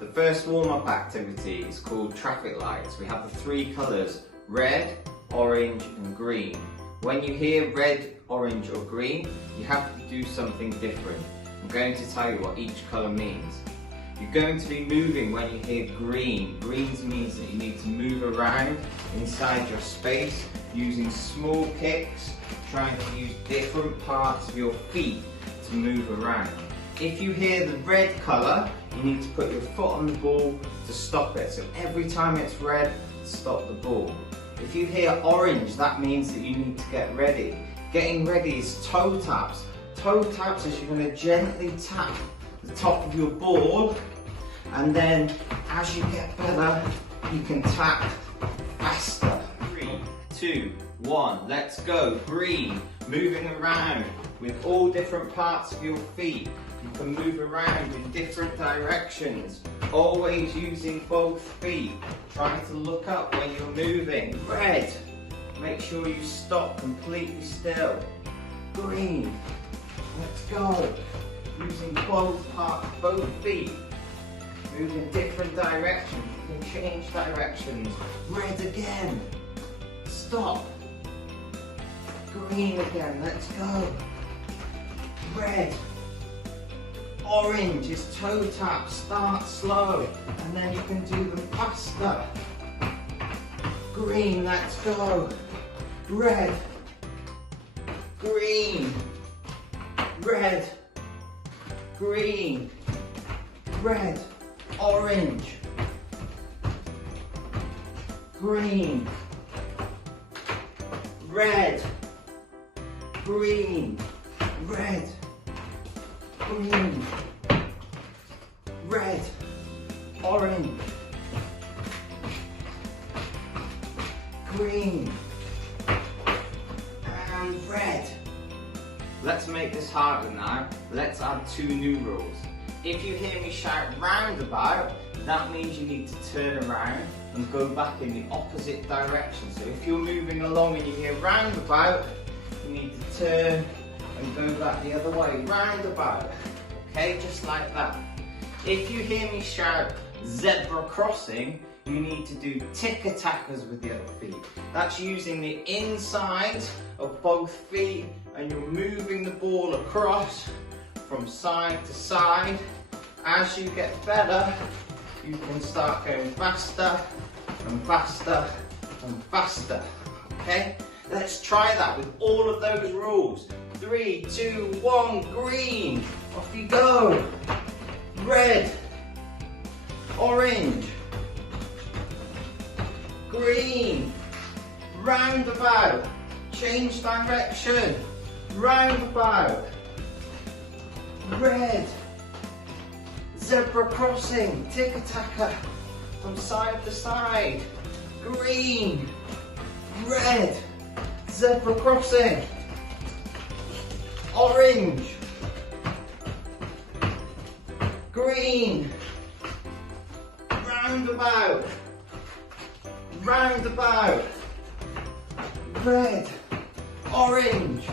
The first warm-up activity is called traffic lights. We have the three colours, red, orange and green. When you hear red, orange or green, you have to do something different. I'm going to tell you what each colour means. You're going to be moving when you hear green. Green means that you need to move around inside your space using small kicks, trying to use different parts of your feet to move around. If you hear the red colour, you need to put your foot on the ball to stop it. So every time it's red, stop the ball. If you hear orange, that means that you need to get ready. Getting ready is toe taps. Toe taps is you're going to gently tap the top of your ball, and then as you get better, you can tap faster. 3, 2, 1, let's go. Green, moving around with all different parts of your feet. You can move around in different directions, always using both feet. Try to look up when you're moving. Red, make sure you stop completely still. Green, let's go. Using both feet. Move in different directions. You can change directions. Red again. Stop. Green again. Let's go. Red. Orange is toe tap. Start slow, and then you can do them faster. Green. Let's go. Red. Green. Red. Green. Red. Orange. Green. Red. Green. Red. Green. Red. Orange. Green. And red. Let's make this harder now. Let's add 2 new rules. If you hear me shout roundabout, that means you need to turn around and go back in the opposite direction. So if you're moving along and you hear roundabout, you need to turn and go back the other way, roundabout. Okay, just like that. If you hear me shout zebra crossing, you need to do tick-attackers with the other feet. That's using the inside of both feet, and you're moving the ball across from side to side. As you get better, you can start going faster and faster and faster. Okay? Let's try that with all of those rules. 3, 2, 1, green. Off you go. Red. Orange. Green. Roundabout. Change direction. Roundabout. Red. Zebra crossing. Tick-attacker. From side to side. Green. Red. Zebra crossing. Orange. Green. Roundabout. Roundabout. Red. Orange.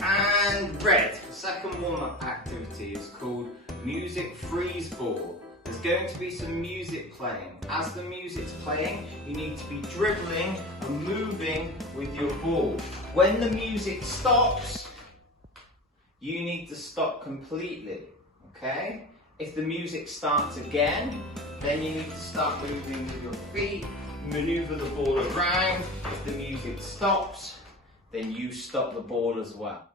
And red. The second warm-up activity is called music freeze ball. There's going to be some music playing. As the music's playing, you need to be dribbling and moving with your ball. When the music stops, you need to stop completely, okay? If the music starts again, then you need to start moving with your feet, maneuver the ball around. If the music stops, then you stop the ball as well.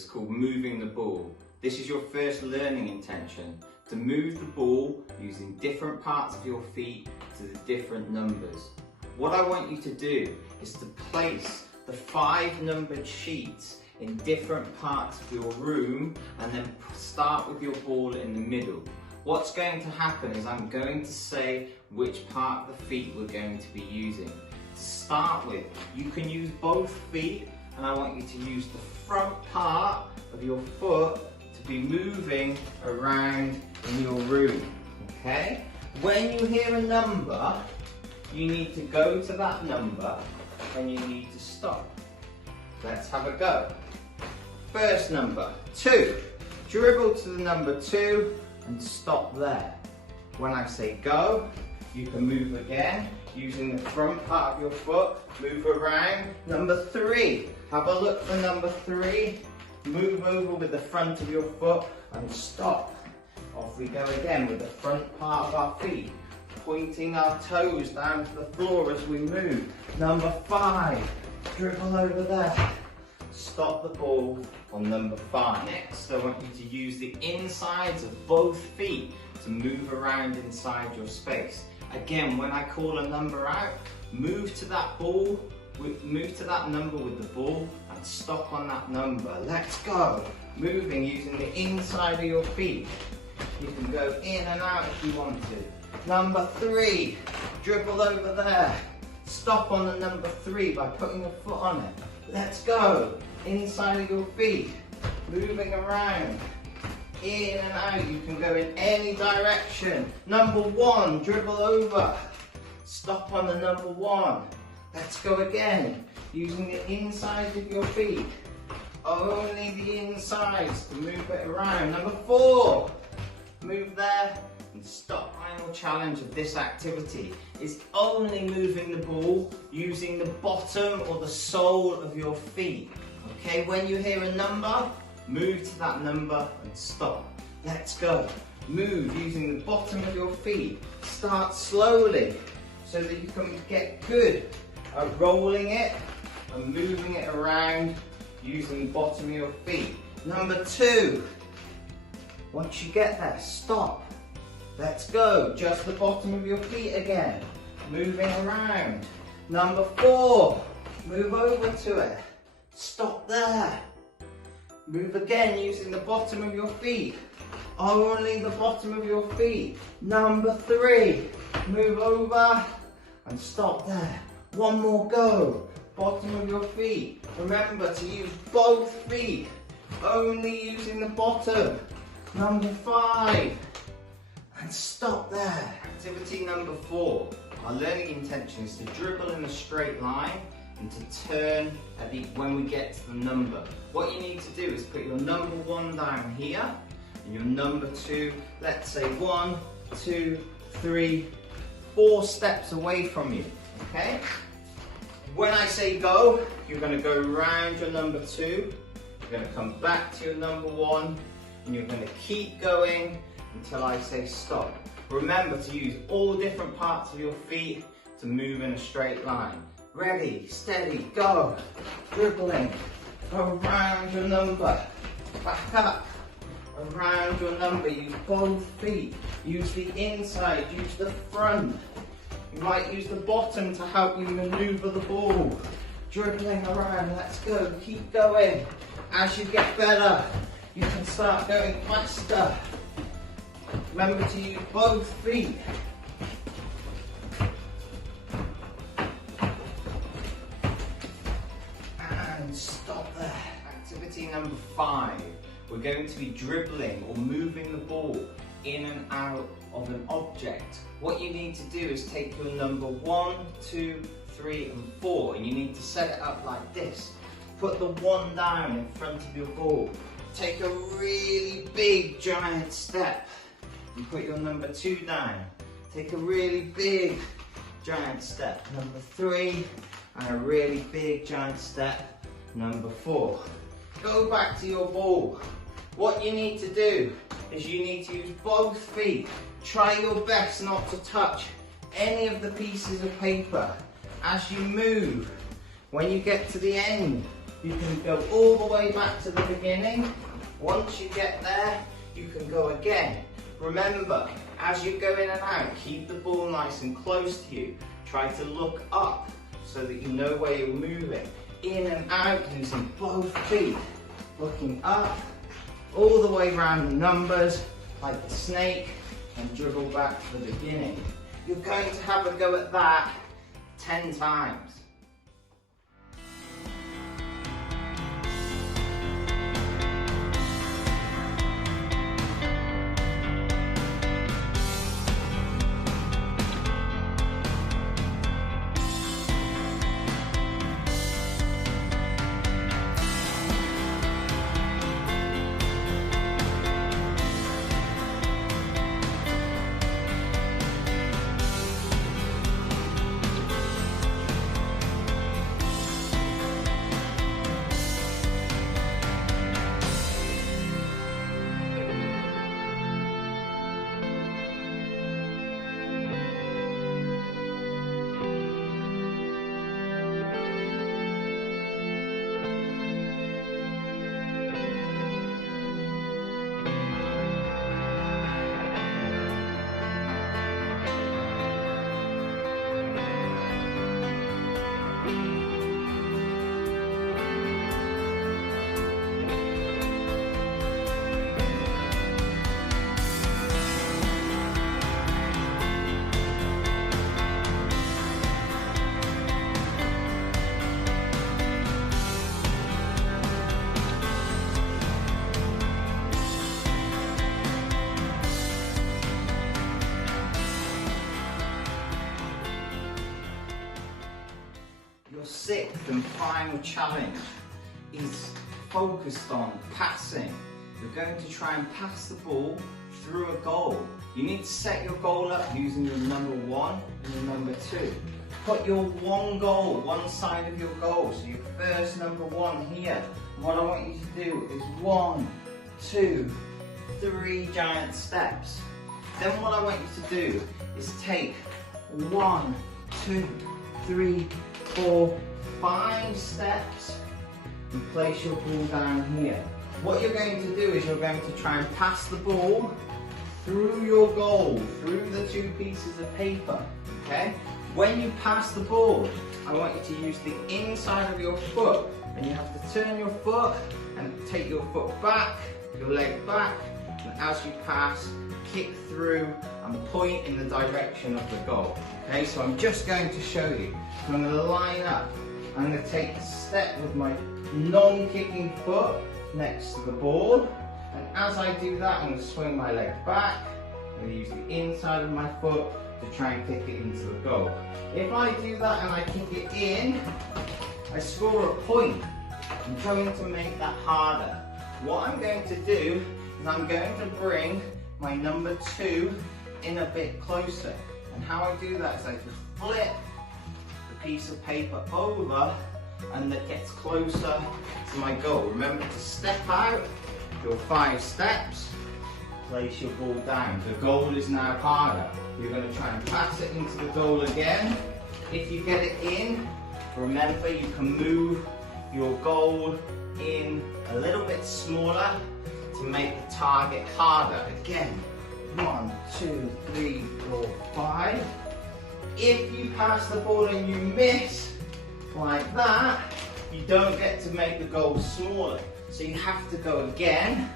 is called moving the ball. This is your first learning intention, to move the ball using different parts of your feet to the different numbers. What I want you to do is to place the 5 numbered sheets in different parts of your room and then start with your ball in the middle. What's going to happen is I'm going to say which part of the feet we're going to be using. To start with, you can use both feet, and I want you to use the front part of your foot to be moving around in your room, okay? When you hear a number, you need to go to that number and you need to stop. Let's have a go. First number, 2. Dribble to the number 2 and stop there. When I say go, you can move again using the front part of your foot, move around. Number 3, have a look for number 3, move over with the front of your foot and stop. Off we go again with the front part of our feet, pointing our toes down to the floor as we move. Number 5, dribble over there. Stop the ball on number 5. Next, I want you to use the insides of both feet to move around inside your space. Again, when I call a number out, move to that ball, move to that number with the ball and stop on that number. Let's go. Moving using the inside of your feet. You can go in and out if you want to. Number 3, dribble over there. Stop on the number 3 by putting a foot on it. Let's go. Inside of your feet, moving around, in and out. You can go in any direction. Number 1, dribble over. Stop on the number 1. Let's go again, using the insides of your feet. Only the insides to move it around. Number 4, move there and stop. Final challenge of this activity is only moving the ball using the bottom or the sole of your feet. Okay, when you hear a number, move to that number and stop. Let's go. Move using the bottom of your feet. Start slowly so that you can get good at rolling it and moving it around using the bottom of your feet. Number 2, once you get there, stop. Let's go. Just the bottom of your feet again, moving around. Number 4, move over to it. Stop there. Move again using the bottom of your feet. Only the bottom of your feet. Number 3, move over and stop there. One more go. Bottom of your feet. Remember to use both feet. Only using the bottom. Number 5. And stop there. Activity number 4. Our learning intention is to dribble in a straight line and to turn at when we get to the number. What you need to do is put your number 1 down here and your number 2, let's say 1, 2, 3, 4 steps away from you, okay? When I say go, you're going to go round your number 2, you're going to come back to your number 1 and you're going to keep going until I say stop. Remember to use all different parts of your feet to move in a straight line. Ready, steady, go. Dribbling, around your number, back up, around your number. Use both feet, use the inside, use the front. You might use the bottom to help you maneuver the ball. Dribbling around, let's go, keep going. As you get better, you can start going faster. Remember to use both feet. And stop there. Activity number 5. We're going to be dribbling or moving the ball in and out of an object. What you need to do is take your number 1, 2, 3 and 4 and you need to set it up like this. Put the 1 down in front of your ball. Take a really big giant step. You put your number 2 down. Take a really big giant step. Number 3 and a really big giant step. Number 4. Go back to your ball. What you need to do is you need to use both feet. Try your best not to touch any of the pieces of paper as you move. When you get to the end You can go all the way back to the beginning. Once you get there, you can go again. Remember, as you go in and out, keep the ball nice and close to you. Try to look up so that you know where you're moving. In and out using both feet. Looking up, all the way around the numbers, like the snake, and dribble back to the beginning. You're going to have a go at that 10 times. Your sixth and final challenge is focused on passing. You're going to try and pass the ball through a goal. You need to set your goal up using your number 1 and your number 2. Put your one goal, one side of your goal, so your first number 1 here. What I want you to do is 1, 2, 3 giant steps. Then what I want you to do is take 1, 2, 3, 4, 5 steps and place your ball down here. What you're going to do is you're going to try and pass the ball through your goal, through the 2 pieces of paper, okay? When you pass the ball, I want you to use the inside of your foot, and you have to turn your foot and take your foot back, your leg back, and as you pass, kick through and point in the direction of the goal. Okay, so I'm just going to show you. So I'm going to line up. I'm going to take a step with my non-kicking foot next to the ball, and as I do that, I'm going to swing my leg back. I'm going to use the inside of my foot to try and kick it into the goal. If I do that and I kick it in, I score a point. I'm going to make that harder. What I'm going to do is I'm going to bring my number 2 in a bit closer. And how I do that is I just flip the piece of paper over and that gets closer to my goal. Remember to step out your 5 steps, place your ball down. The goal is now harder. You're going to try and pass it into the goal again. If you get it in, remember you can move your goal in a little bit smaller to make the target harder. Again, 1, 2, 3, 4, 5. If you pass the ball and you miss like that, you don't get to make the goal smaller. So you have to go again,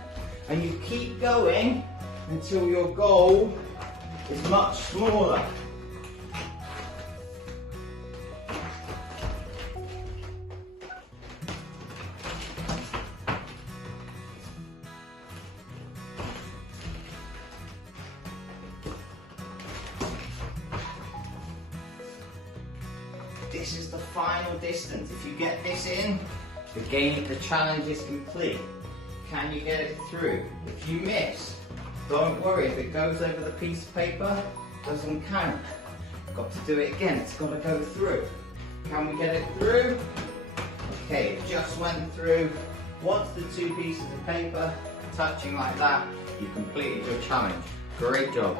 and you keep going until your goal is much smaller. This is the final distance. If you get this in, the challenge is complete. Can you get it through? If you miss, don't worry. If it goes over the piece of paper, it doesn't count. You've got to do it again. It's got to go through. Can we get it through? Okay, it just went through. Once the 2 pieces of paper are touching like that, you completed your challenge. Great job.